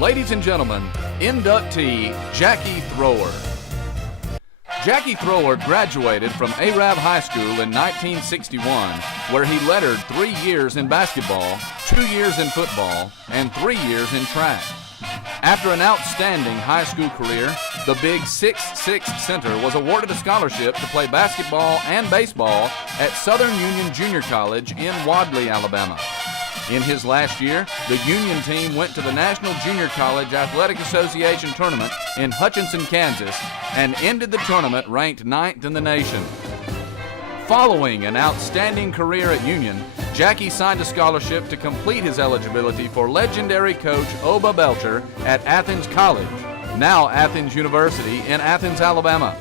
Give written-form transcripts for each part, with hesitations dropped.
Ladies and gentlemen, inductee Jackie Thrower. Jackie Thrower graduated from Arab High School in 1961, where he lettered 3 years in basketball, 2 years in football, and 3 years in track. After an outstanding high school career, the big 6'6" center was awarded a scholarship to play basketball and baseball at Southern Union Junior College in Wadley, Alabama. In his last year, the Union team went to the National Junior College Athletic Association tournament in Hutchinson, Kansas, and ended the tournament ranked 9th in the nation. Following an outstanding career at Union, Jackie signed a scholarship to complete his eligibility for legendary coach Oba Belcher at Athens College, now Athens University in Athens, Alabama.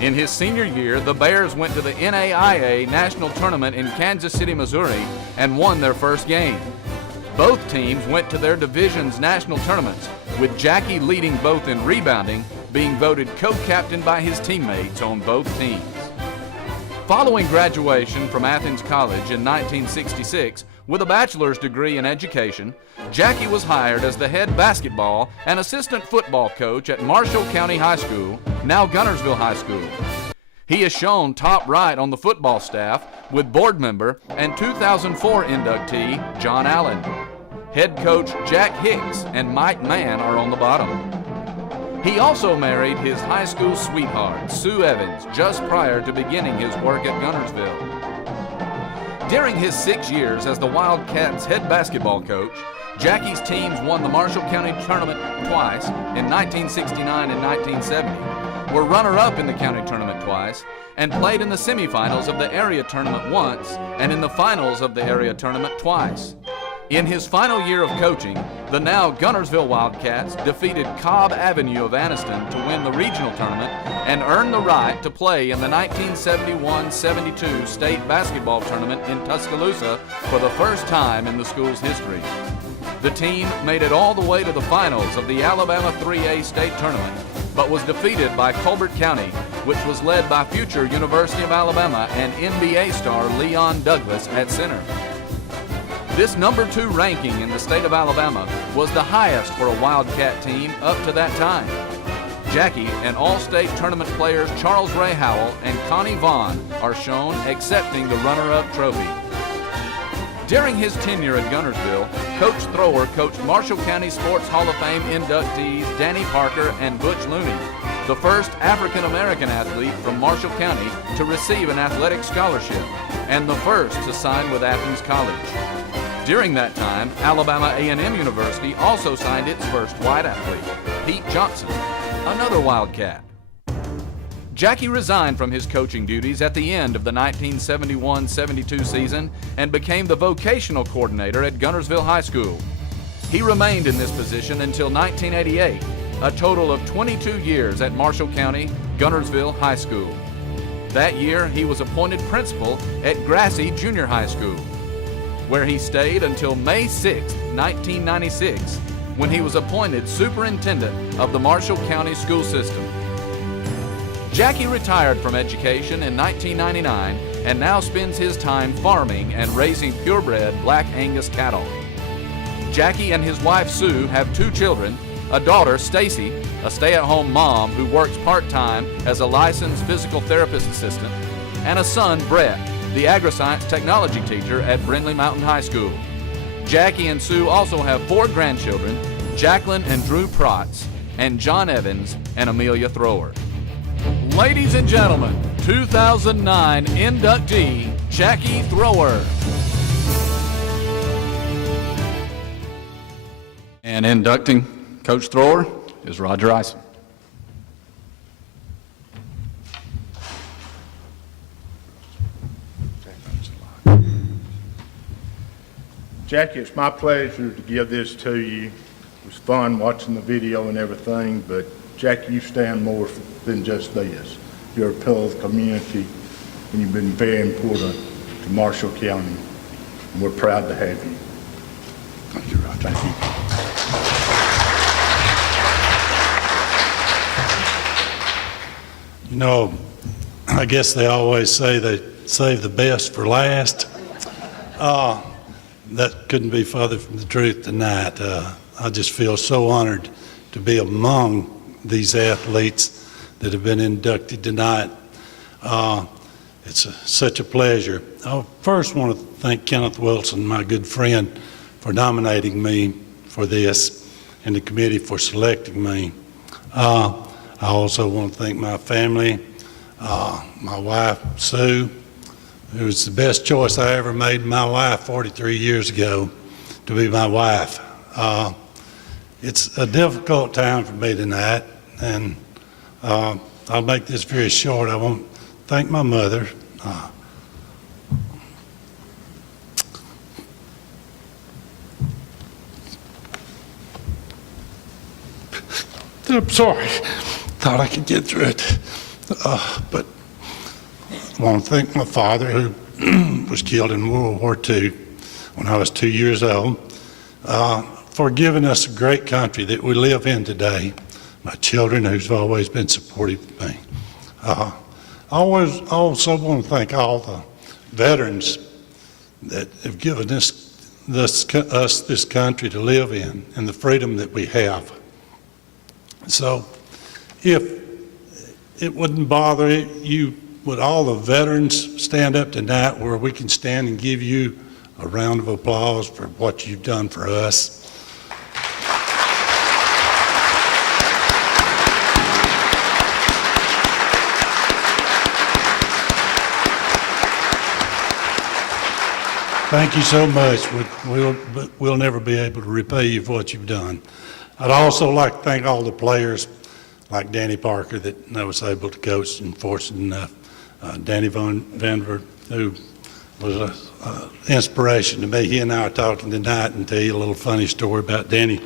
In his senior year, the Bears went to the NAIA National Tournament in Kansas City, Missouri, and won their first game. Both teams went to their division's national tournaments, with Jackie leading both in rebounding, being voted co-captain by his teammates on both teams. Following graduation from Athens College in 1966, with a bachelor's degree in education, Jackie was hired as the head basketball and assistant football coach at Marshall County High School, now Guntersville High School. He is shown top right on the football staff with board member and 2004 inductee John Allen. Head coach Jack Hicks and Mike Mann are on the bottom. He also married his high school sweetheart, Sue Evans, just prior to beginning his work at Guntersville. During his 6 years as the Wildcats' head basketball coach, Jackie's teams won the Marshall County tournament twice in 1969 and 1970, were runner-up in the county tournament twice, and played in the semifinals of the area tournament once and in the finals of the area tournament twice. In his final year of coaching, the now Guntersville Wildcats defeated Cobb Avenue of Anniston to win the regional tournament and earned the right to play in the 1971-72 state basketball tournament in Tuscaloosa for the first time in the school's history. The team made it all the way to the finals of the Alabama 3A state tournament, but was defeated by Colbert County, which was led by future University of Alabama and NBA star Leon Douglas at center. This number 2 ranking in the state of Alabama was the highest for a Wildcat team up to that time. Jackie and all-state tournament players Charles Ray Howell and Connie Vaughn are shown accepting the runner-up trophy. During his tenure at Guntersville, Coach Thrower coached Marshall County Sports Hall of Fame inductees Danny Parker and Butch Looney, the first African-American athlete from Marshall County to receive an athletic scholarship, and the first to sign with Athens College. During that time, Alabama A&M University also signed its first white athlete, Pete Johnson, another Wildcat. Jackie resigned from his coaching duties at the end of the 1971-72 season and became the vocational coordinator at Guntersville High School. He remained in this position until 1988, a total of 22 years at Marshall County, Guntersville High School. That year, he was appointed principal at Grassy Junior High School, where he stayed until May 6, 1996, when he was appointed superintendent of the Marshall County school system. Jackie retired from education in 1999 and now spends his time farming and raising purebred Black Angus cattle. Jackie and his wife Sue have 2 children, a daughter, Stacy, a stay-at-home mom who works part-time as a licensed physical therapist assistant, and a son, Brett, the agri-science technology teacher at Brindley Mountain High School. Jackie and Sue also have 4 grandchildren, Jacqueline and Drew Protz, and John Evans and Amelia Thrower. Ladies and gentlemen, 2009 inductee, Jackie Thrower. And inducting Coach Thrower is Roger Ison. Jackie, it's my pleasure to give this to you. It was fun watching the video and everything, but Jackie, you stand more than just this. You're a pillar of the community, and you've been very important to Marshall County, and we're proud to have you. Thank you, Roger. Thank you. You know, I guess they always say they save the best for last. That couldn't be further from the truth tonight. I just feel so honored to be among these athletes that have been inducted tonight. It's such a pleasure. I first want to thank Kenneth Wilson, my good friend, for nominating me for this and the committee for selecting me. I also want to thank my family, my wife, Sue. It was the best choice I ever made, my wife 43 years ago, to be my wife. It's a difficult time for me tonight, and I'll make this very short. I want to thank my mother. I'm sorry. Thought I could get through it. But I want to thank my father, who was killed in World War II when I was 2 years old, for giving us a great country that we live in today. My children, who's always been supportive of me. I also want to thank all the veterans that have given us this country to live in and the freedom that we have. So if it wouldn't bother you, would all the veterans stand up tonight where we can stand and give you a round of applause for what you've done for us? Thank you so much. We'll never be able to repay you for what you've done. I'd also like to thank all the players like Danny Parker that I was able to coach and fortunate enough. Danny Vanver, who was an inspiration to me. He and I are talking tonight, and tell you a little funny story about Danny.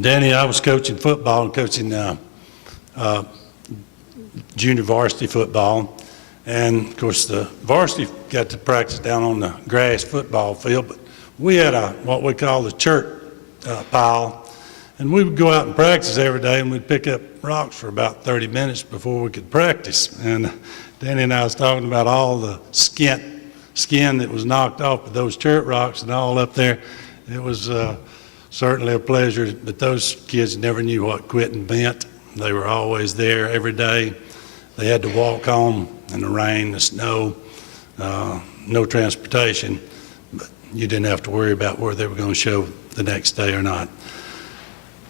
Danny, I was coaching football and coaching junior varsity football. And of course the varsity got to practice down on the grass football field, but we had what we call the chert pile. And we would go out and practice every day, and we'd pick up rocks for about 30 minutes before we could practice. And Danny and I was talking about all the skin that was knocked off of those chert rocks and all up there. It was certainly a pleasure, but those kids never knew what quitting meant. They were always there every day. They had to walk home in the rain, the snow, no transportation, but you didn't have to worry about where they were going to show the next day or not.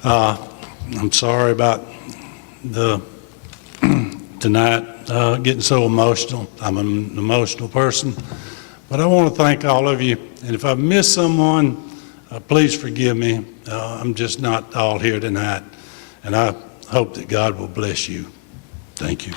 I'm sorry about tonight getting so emotional. I'm an emotional person, but I want to thank all of you. And if I missed someone, please forgive me. I'm just not all here tonight, and I hope that God will bless you. Thank you.